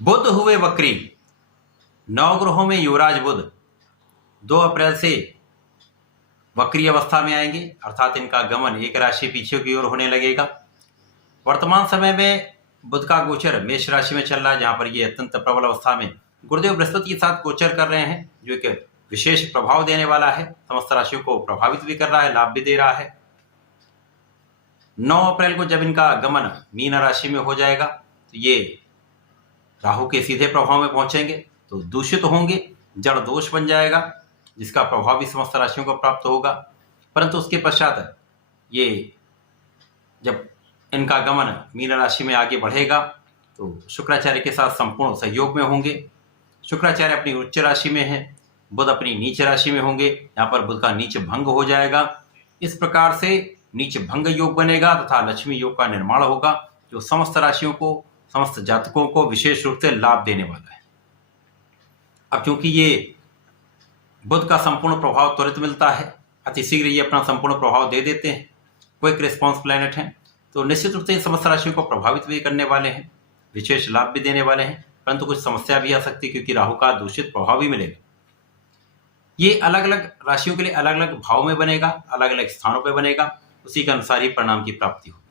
बुध हुए वक्री। नवग्रहों में युवराज बुध 2 अप्रैल से वक्री अवस्था में आएंगे, अर्थात इनका गमन एक राशि पीछे की ओर होने लगेगा। वर्तमान समय में बुध का गोचर मेष राशि में चल रहा है, जहां पर ये अत्यंत प्रबल अवस्था में गुरुदेव बृहस्पति के साथ गोचर कर रहे हैं, जो एक विशेष प्रभाव देने वाला है। समस्त राशियों को प्रभावित भी कर रहा है, लाभ भी दे रहा है। 9 अप्रैल को जब इनका गमन मीन राशि में हो जाएगा तो ये राहु के सीधे प्रभाव में पहुंचेंगे, तो दूषित होंगे, जड़ दोष बन जाएगा, जिसका प्रभाव भी समस्त राशियों को प्राप्त होगा। परंतु उसके पश्चात ये जब इनका गमन मीन राशि में आगे बढ़ेगा तो शुक्राचार्य के साथ संपूर्ण सहयोग में होंगे। शुक्राचार्य अपनी उच्च राशि में है, बुध अपनी नीच राशि में होंगे। यहाँ पर बुध का नीच भंग हो जाएगा। इस प्रकार से नीच भंग योग बनेगा तथा लक्ष्मी योग का निर्माण होगा, जो समस्त राशियों को, समस्त जातकों को विशेष रूप से लाभ देने वाला है। अब क्योंकि ये बुध का संपूर्ण प्रभाव त्वरित मिलता है, अतिशीघ्र ये अपना संपूर्ण प्रभाव दे देते हैं, क्विक रिस्पॉन्स प्लैनेट हैं, तो निश्चित रूप से समस्त राशियों को प्रभावित भी करने वाले हैं, विशेष लाभ भी देने वाले हैं। परंतु कुछ समस्या भी आ सकती है, क्योंकि राहु का दूषित प्रभाव भी मिलेगा। ये अलग अलग राशियों के लिए अलग अलग भाव में बनेगा, अलग अलग स्थानों पर बनेगा, उसी के अनुसार ही परिणाम की प्राप्ति होगी।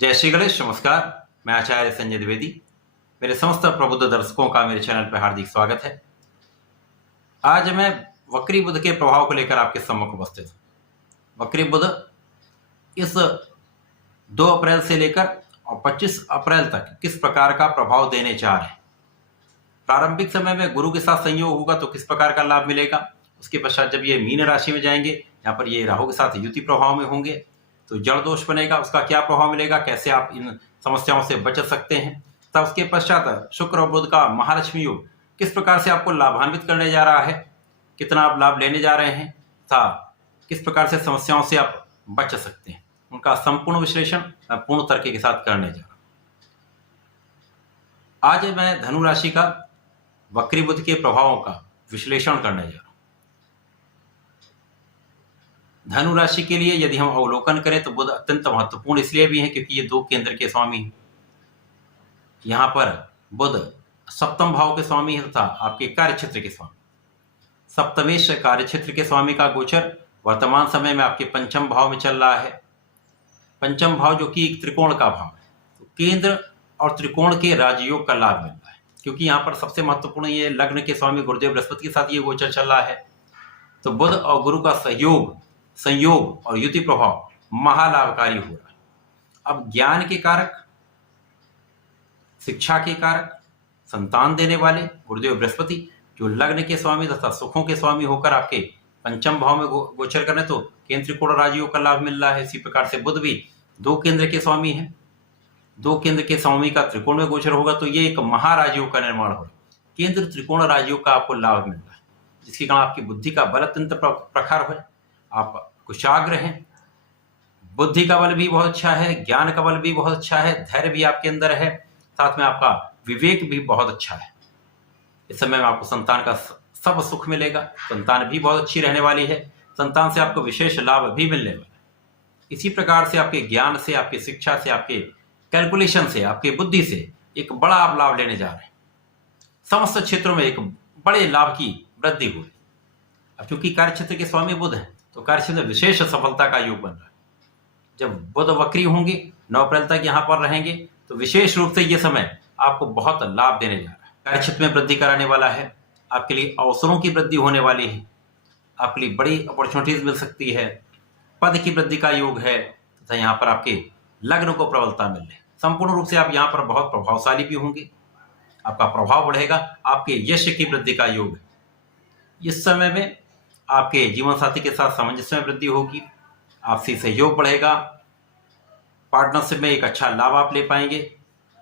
जय श्री गणेश, नमस्कार। मैं आचार्य संजय द्विवेदी। मेरे समस्त प्रबुद्ध दर्शकों का मेरे चैनल पर हार्दिक स्वागत है। आज मैं वक्री बुध के प्रभाव को लेकर आपके सम्मुख उपस्थित हूं। वक्री बुध इस 2 अप्रैल से लेकर और 25 अप्रैल तक किस प्रकार का प्रभाव देने जा रहे हैं। प्रारंभिक समय में गुरु के साथ संयोग होगा तो किस प्रकार का लाभ मिलेगा। उसके पश्चात जब ये मीन राशि में जाएंगे, यहाँ पर ये राहु के साथ युति प्रभाव में होंगे, तो जड़ दोष बनेगा, उसका क्या प्रभाव मिलेगा, कैसे आप इन समस्याओं से बच सकते हैं। तब उसके पश्चात शुक्र और बुध का महालक्ष्मी योग किस प्रकार से आपको लाभान्वित करने जा रहा है, कितना आप लाभ लेने जा रहे हैं तथा किस प्रकार से समस्याओं से आप बच सकते हैं, उनका संपूर्ण विश्लेषण मैं पूर्ण तर्क के साथ करने जा रहा हूं। आज मैं धनु राशि का वक्री बुध के प्रभावों का विश्लेषण करने जा रहा हूं। धनु राशि के लिए यदि हम अवलोकन करें तो बुध अत्यंत महत्वपूर्ण इसलिए भी है क्योंकि ये 2 केंद्र के स्वामी हैं। यहाँ पर बुध सप्तम भाव के स्वामी है तथा आपके कार्य क्षेत्र के स्वामी। सप्तमेश कार्य क्षेत्र के स्वामी का गोचर वर्तमान समय में आपके पंचम भाव में चल रहा है। पंचम भाव जो कि एक त्रिकोण का भाव है, तो केंद्र और त्रिकोण के राजयोग का लाभ मिल रहा है, क्योंकि यहाँ पर सबसे महत्वपूर्ण ये लग्न के स्वामी गुरुदेव बृहस्पति के साथ ये गोचर चल रहा है। तो बुध और गुरु का संयोग और युति प्रभाव महालाभकारी हो रहा है। अब ज्ञान के कारक, शिक्षा के कारक, संतान देने वाले गुरुदेव बृहस्पति जो लग्न के स्वामी तथा सुखों के स्वामी होकर आपके पंचम भाव में गोचर करने, तो केंद्र त्रिकोण राजयोग का लाभ मिल रहा है। इसी प्रकार से बुध भी 2 केंद्र के स्वामी हैं, 2 केंद्र के स्वामी का त्रिकोण में गोचर होगा तो ये एक महाराजयोग का निर्माण होगा। केंद्र त्रिकोण राजयोग का आपको लाभ मिल रहा है, जिसके कारण आपकी बुद्धि का बल अत्यंत प्रखर है, आप कुशाग्र हैं, बुद्धि का बल भी बहुत अच्छा है, ज्ञान का बल भी बहुत अच्छा है, धैर्य भी आपके अंदर है, साथ में आपका विवेक भी बहुत अच्छा है। इस समय में आपको संतान का सब सुख मिलेगा, संतान भी बहुत अच्छी रहने वाली है, संतान से आपको विशेष लाभ भी मिलने वाला है। इसी प्रकार से आपके ज्ञान से, आपकी शिक्षा से, आपके कैलकुलेशन से, आपकी बुद्धि से एक बड़ा आप लाभ लेने जा रहे हैं। समस्त क्षेत्रों में एक बड़े लाभ की वृद्धि हुई। अब क्योंकि कार्य क्षेत्र के स्वामी बुध है तो कार्य क्षेत्र में विशेष सफलता का योग बन रहा है। जब बुध वक्री होंगे 9 अप्रैल तक यहाँ पर रहेंगे तो विशेष रूप से ये समय आपको बहुत लाभ देने जा रहा है। कार्य क्षेत्र में वृद्धि कराने वाला है, आपके लिए अवसरों की वृद्धि होने वाली है, आपके लिए बड़ी अपॉर्चुनिटीज मिल सकती है, पद की वृद्धि का योग है तथा यहाँ पर आपके लग्न को प्रबलता मिल रही है। संपूर्ण रूप से आप यहाँ पर बहुत प्रभावशाली भी होंगे, आपका प्रभाव बढ़ेगा, आपके यश की वृद्धि का योग है। इस समय में आपके जीवन साथी के साथ सामंजस्य में वृद्धि होगी, आपसी सहयोग बढ़ेगा, पार्टनरशिप में एक अच्छा लाभ आप ले पाएंगे।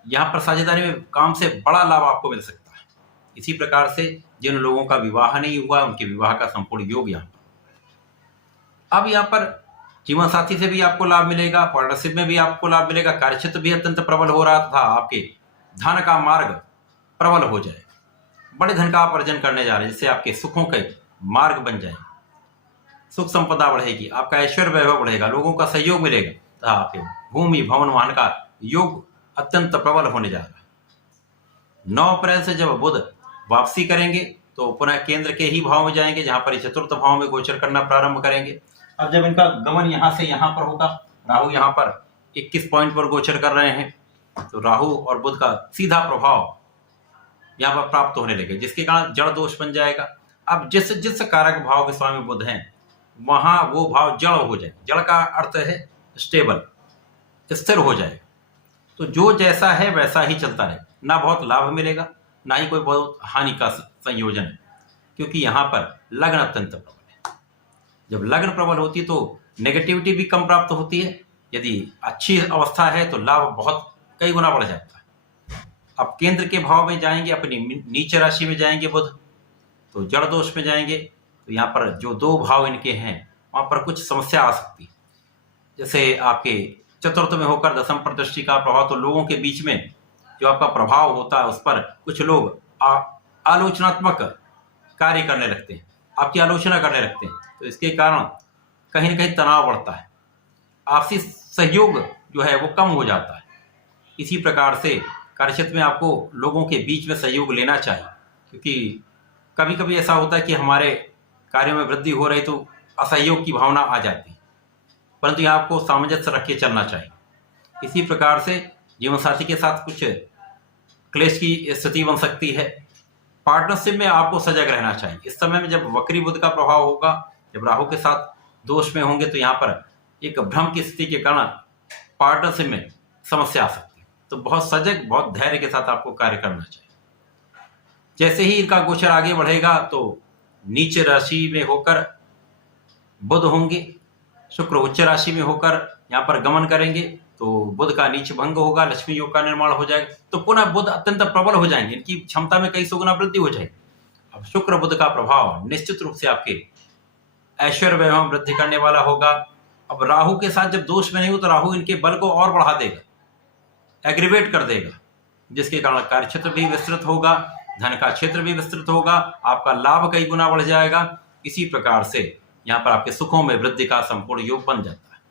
यहाँ पर साझेदारी में काम से बड़ा लाभ आपको मिल सकता है। इसी प्रकार से जिन लोगों का विवाह नहीं हुआ उनके विवाह का संपूर्ण योग यहाँ पर। अब यहाँ पर जीवन साथी से भी आपको लाभ मिलेगा, पार्टनरशिप में भी आपको लाभ मिलेगा, कार्यक्षेत्र भी अत्यंत प्रबल हो रहा था, आपके धन का मार्ग प्रबल हो जाएगा, बड़े धन का आप अर्जन करने जा रहे हैं, जिससे आपके सुखों के मार्ग बन जाएंगे, सुख संपदा बढ़ेगी, आपका ऐश्वर्य वैभव बढ़ेगा, लोगों का सहयोग मिलेगा तथा आपके भूमि भवन वाहन का योग अत्यंत प्रबल होने जा रहा है। 9 अप्रैल से जब बुध वापसी करेंगे तो पुनः केंद्र के ही भाव में जाएंगे, जहां पर ये चतुर्थ भाव में गोचर करना प्रारंभ करेंगे। अब जब इनका गमन यहां से यहां पर होगा, राहु यहां पर 21 पॉइंट पर गोचर कर रहे हैं, तो राहु और बुध का सीधा प्रभाव यहाँ पर प्राप्त होने लगे, जिसके कारण जड़ दोष बन जाएगा। अब जिस जिस कारक भाव के स्वामी बुध हैं वहां वो भाव जड़ हो जाए। जड़ का अर्थ है स्टेबल, स्थिर हो जाए। तो जो जैसा है वैसा ही चलता रहे, ना बहुत लाभ मिलेगा ना ही कोई बहुत हानि का संयोजन है, क्योंकि यहाँ पर लग्न अत्यंत प्रबल है। जब लग्न प्रबल होती है तो नेगेटिविटी भी कम प्राप्त होती है। यदि अच्छी अवस्था है तो लाभ बहुत कई गुना बढ़ जाता है। अब केंद्र के भाव में जाएंगे, अपनी नीच राशि में जाएंगे बुध, तो जड़ दोष में जाएंगे, तो यहाँ पर जो 2 भाव इनके हैं वहां पर कुछ समस्या आ सकती है। जैसे आपके चतुर्थ में होकर दशम पर दृष्टि का प्रभाव, तो लोगों के बीच में जो आपका प्रभाव होता है उस पर कुछ लोग आलोचनात्मक कार्य करने लगते हैं, आपकी आलोचना करने लगते हैं, तो इसके कारण कहीं ना कहीं तनाव बढ़ता है, आपसी सहयोग जो है वो कम हो जाता है। इसी प्रकार से कार्यक्षेत्र में आपको लोगों के बीच में सहयोग लेना चाहिए, क्योंकि कभी कभी ऐसा होता है कि हमारे कार्यों में वृद्धि हो रही तो असहयोग की भावना आ जाती है, परंतु यहाँ आपको सामंजस्य रख के चलना चाहिए। इसी प्रकार से जीवन साथी के साथ कुछ क्लेश की स्थिति बन सकती है। पार्टनरशिप में आपको सजग रहना चाहिए। इस समय में जब वक्री बुध का प्रभाव होगा, जब राहु के साथ दोष में होंगे, तो यहाँ पर एक भ्रम की स्थिति के कारण पार्टनरशिप में समस्या आ सकती है। तो बहुत सजग, बहुत धैर्य के साथ आपको कार्य करना चाहिए। जैसे ही इनका गोचर आगे बढ़ेगा तो नीच राशि में होकर बुध होंगे, शुक्र उच्च राशि में होकर यहाँ पर गमन करेंगे, तो बुध का नीच भंग होगा, लक्ष्मी योग का निर्माण हो जाएगा, तो पुनः बुध अत्यंत प्रबल हो जाएंगे, इनकी क्षमता में कई सौ गुना वृद्धि हो जाएगी। अब शुक्र बुध का प्रभाव निश्चित रूप से आपके ऐश्वर्य वैभव में वृद्धि करने वाला होगा। अब राहु के साथ जब दोष में नहीं हो तो राहु इनके बल को और बढ़ा देगा, एग्रीवेट कर देगा, जिसके कारण कार्य क्षेत्र भी विस्तृत होगा, धन का क्षेत्र भी विस्तृत होगा, आपका लाभ कई गुना बढ़ जाएगा। इसी प्रकार से यहाँ पर आपके सुखों में वृद्धि का संपूर्ण योग बन जाता है।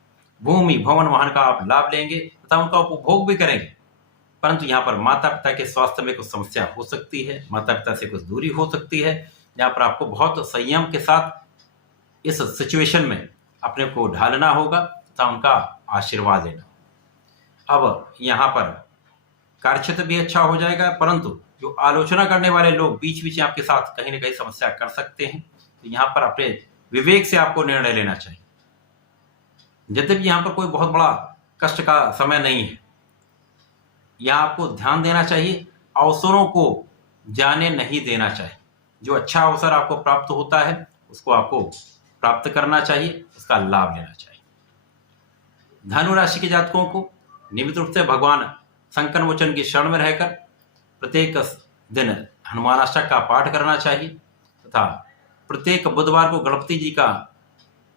भूमि भवन वाहन का आप लाभ लेंगे तथा उनका उपभोग भी करेंगे, परंतु यहाँ पर माता पिता के स्वास्थ्य में कुछ समस्या हो सकती है, माता पिता से कुछ दूरी हो सकती है। यहाँ पर आपको बहुत संयम के साथ इस सिचुएशन में अपने को ढालना होगा तथा उनका आशीर्वाद लेना। अब यहाँ पर कार्यक्षेत्र भी अच्छा हो जाएगा, परंतु जो आलोचना करने वाले लोग बीच बीच में आपके साथ कहीं ना कहीं समस्या कर सकते हैं, तो यहाँ पर अपने विवेक से आपको निर्णय लेना चाहिए। यद्यपि यहाँ पर कोई बहुत बड़ा कष्ट का समय नहीं है, यहाँ आपको ध्यान देना चाहिए, अवसरों को जाने नहीं देना चाहिए। जो अच्छा अवसर आपको प्राप्त होता है उसको आपको प्राप्त करना चाहिए, उसका लाभ लेना चाहिए। धनु राशि के जातकों को नियमित रूप से भगवान संकट मोचन की शरण में रहकर प्रत्येक दिन हनुमान अष्टक का पाठ करना चाहिए तथा प्रत्येक बुधवार को गणपति जी का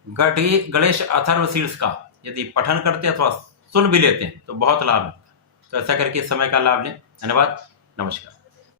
गणेश अथर्व शीर्ष का यदि पठन करते अथवा सुन भी लेते हैं तो बहुत लाभ मिलता है। तो ऐसा करके समय का लाभ लें। धन्यवाद, नमस्कार।